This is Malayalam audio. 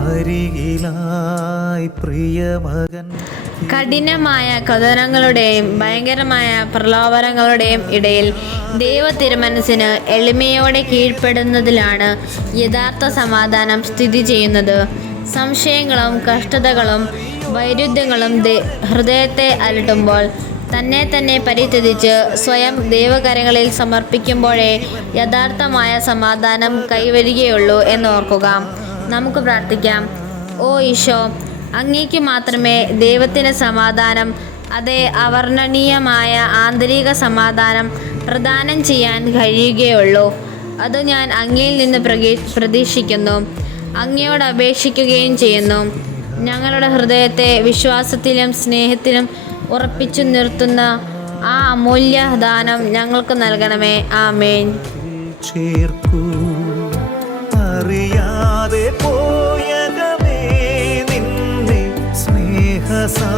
അരികിലായി പ്രിയമകൻ. കഠിനമായ കഥനങ്ങളുടെയും ഭയങ്കരമായ പ്രലോഭനങ്ങളുടെയും ഇടയിൽ ദൈവ തിരുമനസ്സിന് എളിമയോടെ കീഴ്പ്പെടുന്നതിലാണ് യഥാർത്ഥ സമാധാനം സ്ഥിതി ചെയ്യുന്നത്. സംശയങ്ങളും കഷ്ടതകളും വൈരുദ്ധ്യങ്ങളും ഹൃദയത്തെ അലട്ടുമ്പോൾ തന്നെ പരിത്യജിച്ച് സ്വയം ദൈവകരങ്ങളിൽ സമർപ്പിക്കുമ്പോഴേ യഥാർത്ഥമായ സമാധാനം കൈവരികയുള്ളൂ എന്നോർക്കുക. നമുക്ക് പ്രാർത്ഥിക്കാം. ഓ ഈശോ, അങ്ങേക്ക് മാത്രമേ ദൈവത്തിന് സമാധാനം, അതേ അവർണ്ണനീയമായ ആന്തരിക സമാധാനം പ്രദാനം ചെയ്യാൻ കഴിയുകയുള്ളൂ. അത് ഞാൻ അങ്ങയിൽ നിന്ന് പ്രതീക്ഷിക്കുന്നു, അങ്ങയോട് അപേക്ഷിക്കുകയും ചെയ്യുന്നു. ഞങ്ങളുടെ ഹൃദയത്തെ വിശ്വാസത്തിലും സ്നേഹത്തിലും ഉറപ്പിച്ചു നിർത്തുന്ന ആ അമൂല്യ ദാനം ഞങ്ങൾക്ക് നൽകണമേ. ആമേൻ. ചേർക്കൂ, അറിയാതെ പോയകമേ നിന്നെ സ്നേഹസാ